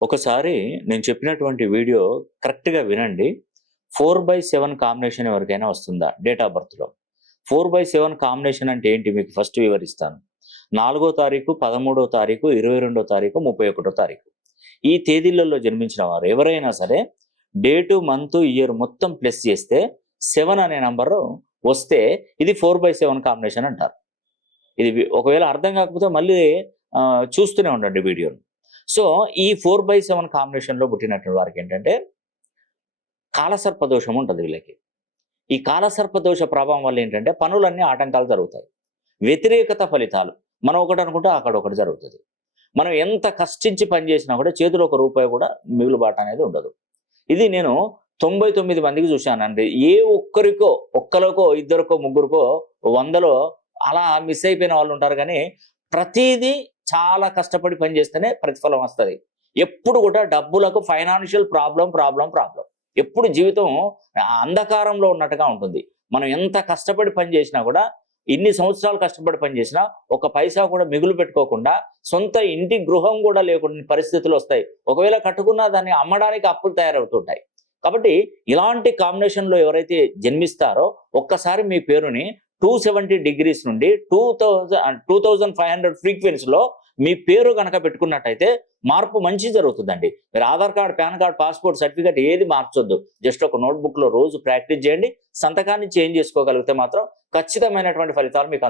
ఒకసారి నేను చెప్పినటువంటి వీడియో కరెక్ట్‌గా వినండి. 4/7 కాంబినేషన్ ఎవరికైనా వస్తుందా డేట్ ఆఫ్ బర్త్‌లో? 4/7 కాంబినేషన్ అంటే ఏంటి మీకు ఫస్ట్ వివరిస్తాను. 4 తారీఖు, 13 తారీఖు, 22 తారీఖు, 31 తారీఖు. ఈ తేదీలలో జన్మించిన వారు ఎవరైనా సరే డేటు, మంత్, ఇయర్ మొత్తం ప్లస్ చేస్తే 7 అనే నంబరు వస్తే ఇది 4/7 కాంబినేషన్ అంటారు. ఇది ఒకవేళ అర్థం కాకపోతే మళ్ళీ చూస్తూనే ఉండండి వీడియోని. సో, ఈ 4/7 కాంబినేషన్‌లో పుట్టినటువంటి వారికేంటంటే, కాలసర్పదోషం ఉంటది వీళ్ళకి. ఈ కాలసర్పదోష ప్రభావం వల్ల ఏంటంటే, పనులన్నీ ఆటంకాలు జరుగుతాయి. వ్యతిరేకత ఫలితాలు. మనం ఒకటనుకుంటే అక్కడ ఒకటి జరుగుతది. మనం ఎంత కష్టించి పని చేసినా కూడా చేతిలో ఒక రూపాయి కూడా మిగులుబాటు అనేది ఉండదు. ఇది నేను 99 మందికి చూశానండి. ఏ ఒక్కరికో, ఒక్కళ్ళకో, ఇద్దరికో, ముగ్గురికో, 100లో అలా మిస్ అయిపోయిన వాళ్ళుంటారు గానీ, ప్రతీదీ చాలా కష్టపడి పని చేస్తేనే ప్రతిఫలం వస్తది. ఎప్పుడు కూడా డబ్బులకు ఫైనాన్షియల్ ప్రాబ్లమ్. ఎప్పుడు జీవితం అంధకారంలో ఉన్నట్టుగా ఉంటుంది. మనం ఎంత కష్టపడి పని చేసినా కూడా, ఇన్ని సంవత్సరాలు కష్టపడి పని చేసినా, ఒక పైసా కూడా మిగులు పెట్టుకోకుండా, సొంత ఇంటి గృహం కూడా లేకుండా పరిస్థితులొస్తాయి. ఒకవేళ కట్టుకున్నా దాన్ని అమ్మడానికి అప్పులు తయారవుతుంటాయి. కాబట్టి ఇలాంటి కాంబినేషన్‌లో ఎవరైతే జన్మిస్తారో ఒక్కసారి మీ పేరుని 270 డిగ్రీస్ నుండి 2500 ఫ్రీక్వెన్సీలో మీ పేరు గనక పెట్టుకున్నట్టయితే మార్పు మంచి జరుగుతుందండి. మీరు Aadhaar card, pan card, passport certificate ఏది మార్చొద్దు. జస్ట్ ఒక నోట్‌బుక్‌లో రోజు ప్రాక్టీస్ చేయండి. సంతకాన్ని చేంజ్ చేసుకోగలిగితే మాత్రం ఖచ్చితమైనటువంటి ఫలితాలు మీకు